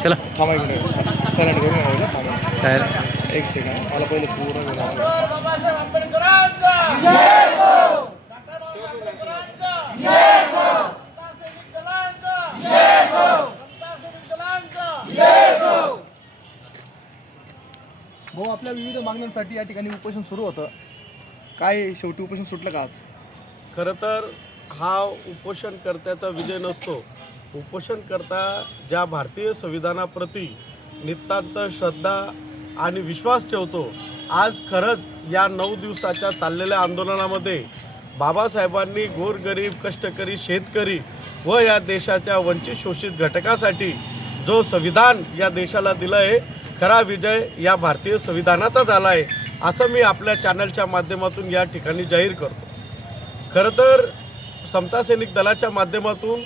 चला थांबा एक मिनिट सायलेंट करून घ्या थांबा सर एक सेकंड मला पहिले पूर्ण बाबासाहेब आंबेडकरांचा जय हो डॉक्टर बाबासाहेब आंबेडकरांचा जय हो समता सैनिक दलांचा जय हो समता सैनिक दलांचा जय हो। भाऊ आपल्या विविध मागण्यांसाठी या ठिकाणी उपोषण सुरू होतं, काय शेवटी उपोषण सुटलं का आज? खरं तर हा उपोषणकर्त्याचा विजय नसतो. उपोषणकर्ता ज्या भारतीय संविधानाप्रती नितांत श्रद्धा आणि विश्वास ठेवतो, आज खरंच या 9 दिवसाच्या चाललेल्या आंदोलनामध्ये बाबासाहेबांनी गोरगरीब कष्टकरी शेतकरी व या देशाच्या वंचित शोषित घटकासाठी जो संविधान या देशाला दिलं आहे, खरा विजय या भारतीय संविधानाचा झाला आहे असं मी आपल्या चॅनलच्या माध्यमातून या ठिकाणी जाहीर करतो. खरं तर समता सैनिक दलाच्या माध्यमातून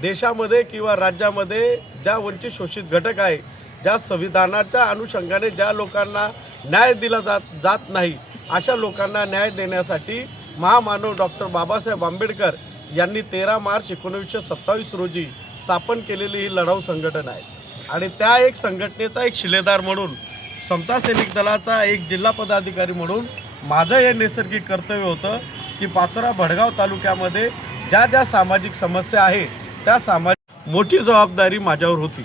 देशामध्ये किंवा राज्यामध्ये ज्या वंचित शोषित घटक आहे, ज्या संविधानाच्या अनुषंगाने ज्या लोकांना न्याय दिला जात नाही, अशा लोकांना न्याय देण्यासाठी महामानव डॉक्टर बाबासाहेब आंबेडकर यांनी 13 मार्च 1927 रोजी स्थापन केलेली ही लढाऊ संघटना आहे. आणि त्या एक संघटनेचा एक शिलेदार म्हणून, समता सैनिक दलाचा एक जिल्हा पदाधिकारी म्हणून माझं हे नैसर्गिक कर्तव्य होतं की पाचोरा भडगाव तालुक्यामध्ये ज्या ज्या सामाजिक समस्या आहे त्या मोठी जबाबदारी माझ्यावर होती.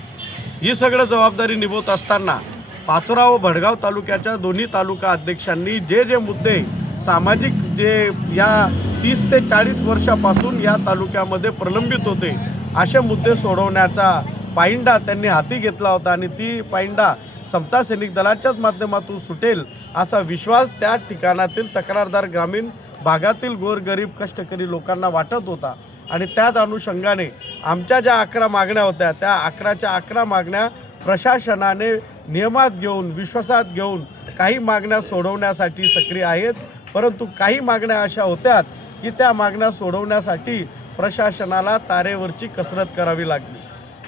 ही सगळं जबाबदारी निभवत असताना पाचोरा व भडगाव तालुक्याच्या दोन्ही तालुका अध्यक्षांनी जे जे मुद्दे सामाजिक जे या 30 ते 40 वर्षापासून या तालुक्यामध्ये प्रलंबित होते, असे मुद्दे सोडवण्याचा पायंडा त्यांनी हाती घेतला होता आणि ती पायंडा समता सैनिक दलाच्याच माध्यमातून सुटेल असा विश्वास त्या ठिकाणातील तक्रारदार ग्रामीण भागातील गोरगरीब कष्टकरी लोकांना वाटत होता. आणि त्याच अनुषंगाने आमच्या ज्या 11 मागण्या होत्या, त्या 11च्या 11 मागण्या प्रशासनाने नियमात घेऊन विश्वासात घेऊन काही मागण्या सोडवण्यासाठी सक्रिय आहेत. परंतु काही मागण्या अशा होत्या की त्या मागण्या सोडवण्यासाठी प्रशासनाला तारेवरची कसरत करावी लागली.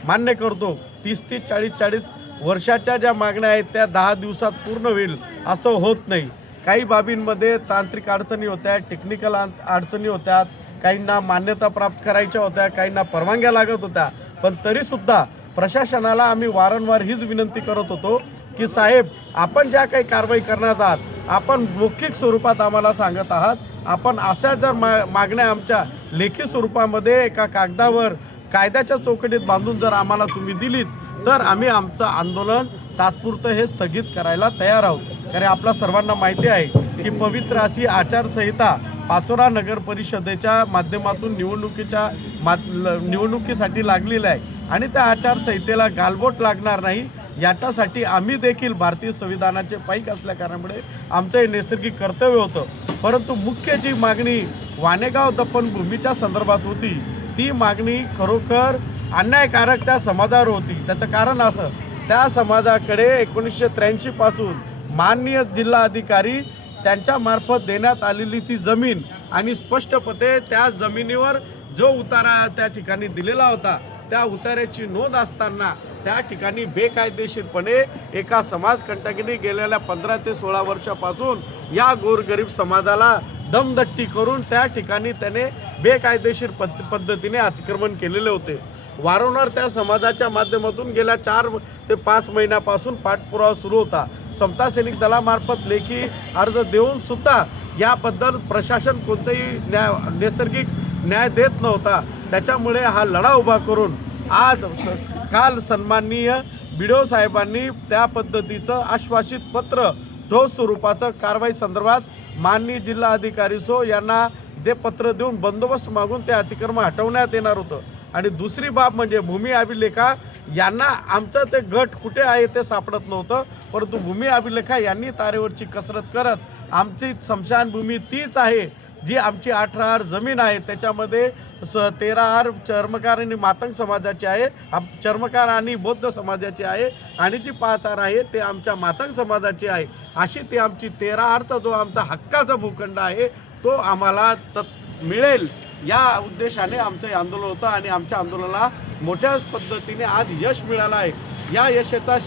मान्य करतो 30 ते 40 वर्षाच्या ज्या मागण्या आहेत त्या 10 दिवसात पूर्ण होईल असं होत नाही. काही बाबींमध्ये तांत्रिक अडचणी होत्या, टेक्निकल अडचणी होत्या, काहींना मान्यता प्राप्त करायच्या होत्या, काहींना परवानग्या लागत होत्या. पण तरीसुद्धा प्रशासनाला आम्ही वारंवार हीच विनंती करत होतो की साहेब, आपण ज्या काही कारवाई करणार आहात, आपण मौखिक स्वरूपात आम्हाला सांगत आहात, आपण अशा जर मागण्या आमच्या लेखी स्वरूपामध्ये एका कागदावर कायद्याच्या चौकटीत बांधून जर आम्हाला तुम्ही दिलीत तर आम्ही आमचं आंदोलन तात्पुरतं हे स्थगित करायला तयार आहोत. कारण आपल्या सर्वांना माहिती आहे की पवित्र अशी आचारसंहिता पाचोरा नगर परिषदेच्या माध्यमातून निवडणुकीसाठी लागलेली आहे आणि त्या आचारसंहितेला गालबोट लागणार नाही याच्यासाठी आम्ही देखील भारतीय संविधानाचे पाईक असल्या कारणामुळे आमचं हे नैसर्गिक कर्तव्य होतं. परंतु मुख्य जी मागणी वाणेगाव दफनभूमीच्या संदर्भात होती, ती मागणी खरोखर अन्यायकारक त्या समाजावर होती. त्याचं कारण असं, त्या समाजाकडे 1983 पासून माननीय जिल्हा अधिकारी त्यांच्यामार्फत देण्यात आलेली ती जमीन आणि स्पष्टपणे त्या जमिनीवर जो उतारा त्या ठिकाणी दिलेला होता, त्या उतार्याची नोंद असताना त्या ठिकाणी बेकायदेशीरपणे एका समाजकंटकाने गेलेल्या 15 ते 16 वर्षापासून या गोरगरीब समाजाला दमदट्टी करून त्या ठिकाणी त्याने बेकायदेशीर पद्धतीने अतिक्रमण केलेले होते. वारंवार त्या समाजाच्या माध्यमातून गेल्या 4 ते 5 महिन्यापासून पाठपुरावा सुरू होता. समता सैनिक दलामार्फत लेखी अर्ज देऊन सुद्धा याबद्दल प्रशासन कोणतेही नैसर्गिक न्याय देत नव्हता. त्याच्यामुळे हा लढा उभा करून आज काल सन्माननीय BDO साहेबांनी त्या पद्धतीचं आश्वासित पत्र ठोस स्वरूपाचं कारवाई संदर्भात माननीय जिल्हा अधिकारी यांना ते पत्र देऊन बंदोबस्त मागून ते अतिक्रमण हटवण्यात येणार होतं. आणि दुसरी बाब म्हणजे भूमी अभिलेखा यांना आमचं ते गट कुठे आहे ते सापडत नव्हतं, परंतु भूमी अभिलेखा यांनी तारेवरची कसरत करत आमची स्मशानभूमी तीच आहे जी आमची 18 आर जमीन आहे, त्याच्यामध्ये 13 आर चर्मकार आणि मातंग समाजाची आहे, चर्मकार आणि बौद्ध समाजाची आहे आणि जी 5 आर आहे ते आमच्या मातंग समाजाची आहे. अशी ती आमची 13 आरचा जो आमचा हक्काचा भूखंड आहे तो आम्हाला मिळेल या उद्देशाने आमचं आंदोलन होतं आणि आमच्या आंदोलनाला मोठ्या पद्धतीने आज यश मिळालं आहे. या यशाचा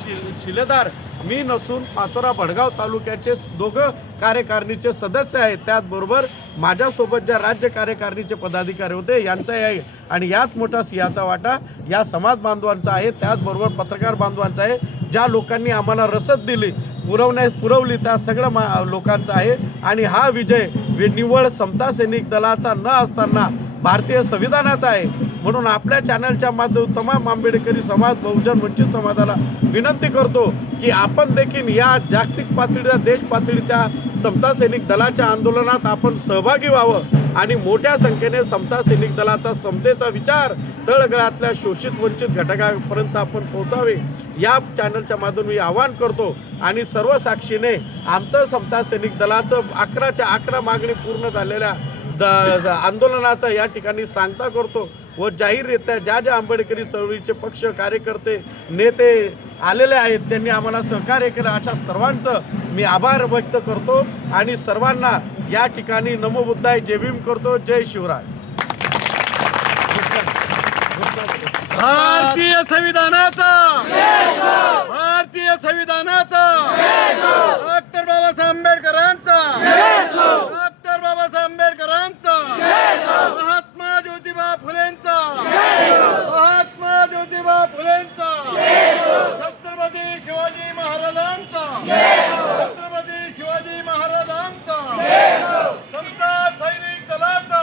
शिलेदार मी नसून पाचोरा भडगाव तालुक्याचे दोघं कार्यकारिणीचे सदस्य आहेत. त्याचबरोबर माझ्यासोबत ज्या राज्य कार्यकारिणीचे पदाधिकारी होते यांचाही आहे आणि यात मोठा सिंहाचा वाटा या समाज बांधवांचा आहे. त्याचबरोबर पत्रकार बांधवांचा आहे. ज्या लोकांनी आम्हाला रसद दिली पुरवली त्या सगळ्या लोकांचा आहे. आणि हा विजय निव्वळ समता सैनिक दलाचा न असताना भारतीय संविधानाचा आहे. म्हणून आपल्या चॅनलच्या माध्यमातून तमाम आंबेडकरी समाज बहुजन वंचित समाजाला विनंती करतो की आपण देखील या जागतिक पातळीच्या देश पातळीच्या समता सैनिक दलाच्या आंदोलनात आपण सहभागी व्हावं आणि मोठ्या संख्येने समता सैनिक दलाचा समतेचा विचार तळगळातल्या शोषित वंचित घटकापर्यंत आपण पोहोचावे या चॅनलच्या माध्यमातून मी आवाहन करतो. आणि सर्व साक्षीने आमचं समता सैनिक दलाचं 11च्या 11 मागणी पूर्ण झालेल्या आंदोलनाचा या ठिकाणी सांगता करतो व जाहीररित्या ज्या आंबेडकरी चळवळीचे पक्ष कार्यकर्ते नेते आलेले आहेत त्यांनी आम्हाला सहकार्य केलं अशा सर्वांचं मी आभार व्यक्त करतो आणि सर्वांना या ठिकाणी नमो बुद्धाय जय भीम करतो. जय शिवराय. भारतीय संविधानाचा डॉक्टर बाबासाहेब आंबेडकरांचा महात्मा ज्योतिबा फुलेंचा छत्रपती शिवाजी महाराजांचा समता सैनिक दलाचा